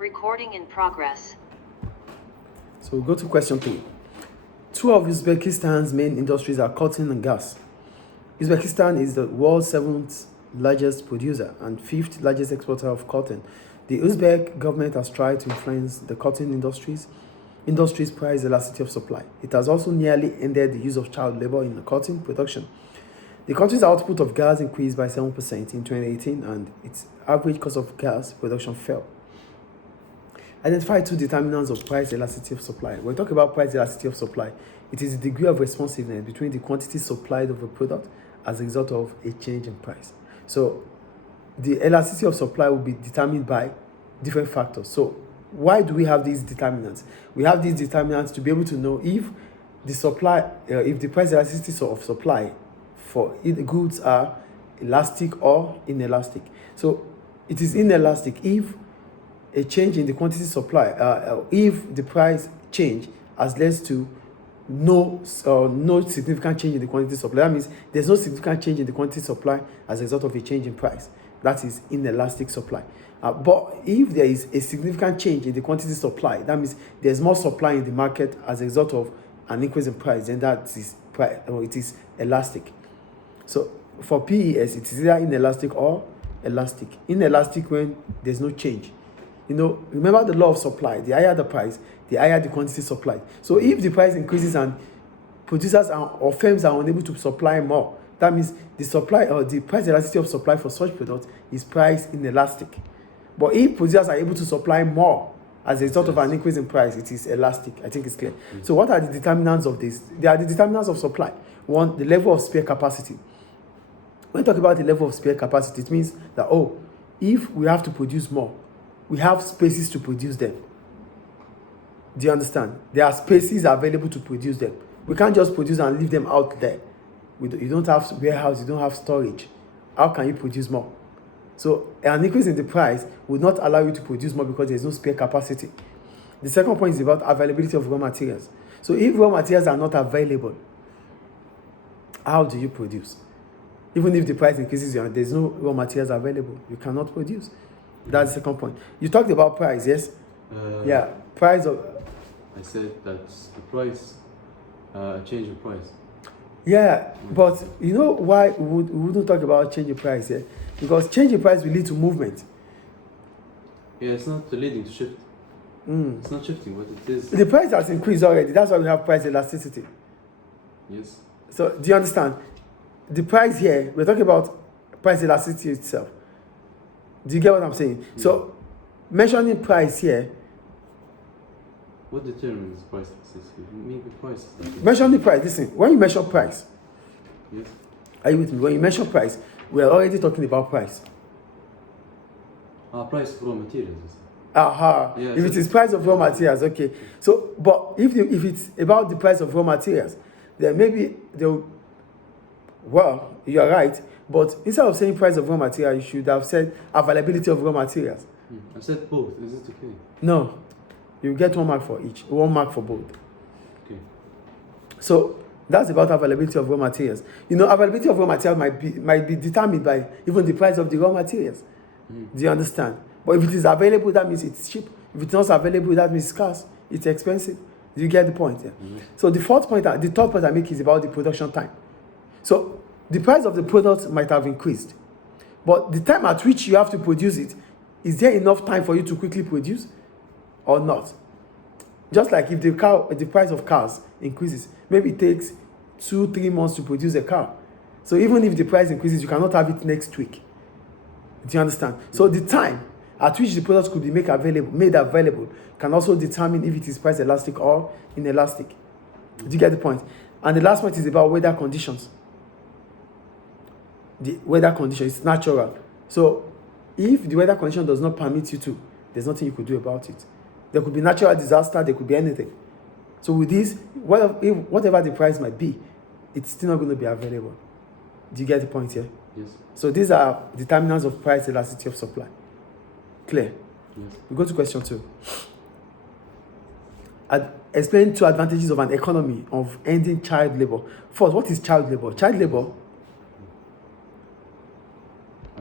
Recording in progress. So we'll go to question 3. Two of Uzbekistan's main industries are cotton and gas. Uzbekistan is the world's 7th largest producer and 5th largest exporter of cotton. The Uzbek government has tried to influence the cotton industry's price elasticity of supply. It has also nearly ended the use of child labor in the cotton production. The country's output of gas increased by 7% in 2018 and its average cost of gas production fell. Identify 2 determinants of price elasticity of supply. When we talk about price elasticity of supply, it is the degree of responsiveness between the quantity supplied of a product as a result of a change in price. So the elasticity of supply will be determined by different factors. So why do we have these determinants? We have these determinants to be able to know if the price elasticity of supply for goods are elastic or inelastic. So it is inelastic if a change in the quantity supply, if the price change has led to no significant change in the quantity supply. That means there's no significant change in the quantity supply as a result of a change in price. That is inelastic supply. But if there is a significant change in the quantity supply, that means there's more supply in the market as a result of an increase in price, then it is elastic. So for PES, it is either inelastic or elastic. Inelastic when there's no change. Remember the law of supply. The higher the price, the higher the quantity supplied. So if the price increases and producers or firms are unable to supply more, that means the supply or the price elasticity of supply for such products is price inelastic. But if producers are able to supply more as a result of an increase in price, it is elastic. I think it's clear. So what are the determinants of this? They are the determinants of supply. 1, the level of spare capacity. When we talk about the level of spare capacity, it means that, if we have to produce more, we have spaces to produce them. Do you understand? There are spaces available to produce them. We can't just produce and leave them out there. You don't have warehouse, you don't have storage. How can you produce more? So an increase in the price would not allow you to produce more because there's no spare capacity. The second point is about availability of raw materials. So if raw materials are not available, how do you produce? Even if the price increases, there's no raw materials available, you cannot produce. That's the second point. You talked about price, yes? Price of... I said that's the price, a change in price. Yeah, but you know why we wouldn't talk about change in price here? Because change in price will lead to movement. Yeah, it's not leading to shift. It's not shifting, but it is. The price has increased already. That's why we have price elasticity. Yes. So do you understand? The price here, we're talking about price elasticity itself. Do you get what I'm saying? Yeah. So mentioning price here. What determines price elasticity? Maybe price. Mention the price. Listen, when you measure price. Yes. Are you with me? When you measure price, we are already talking about price. Price of raw materials. Yeah, if it is price of raw materials, okay. So, but if it's about the price of raw materials, then maybe you are right. But instead of saying price of raw material, you should have said availability of raw materials. I said both. Is it okay? No. You get 1 mark for each. 1 mark for both. Okay. So that's about availability of raw materials. Availability of raw materials might be determined by even the price of the raw materials. Do you understand? But if it is available, that means it's cheap. If it's not available, that means it's scarce. It's expensive. Do you get the point? Yeah? So the third point I make is about the production time. So the price of the product might have increased, but the time at which you have to produce it, is there enough time for you to quickly produce or not? Just like if the price of cars increases, maybe it takes 2-3 months to produce a car. So even if the price increases, you cannot have it next week. Do you understand? So the time at which the product could be made available can also determine if it is price elastic or inelastic. Do you get the point? And the last point is about weather conditions. The weather condition is natural. So if the weather condition does not permit you to, there's nothing you could do about it. There could be natural disaster, there could be anything. So with this, whatever the price might be, it's still not going to be available. Do you get the point here? Yes. So these are determinants of price elasticity of supply. Clear? Yes. We go to question 2. Explain 2 advantages of an economy of ending child labor. First, what is child labor? Child labor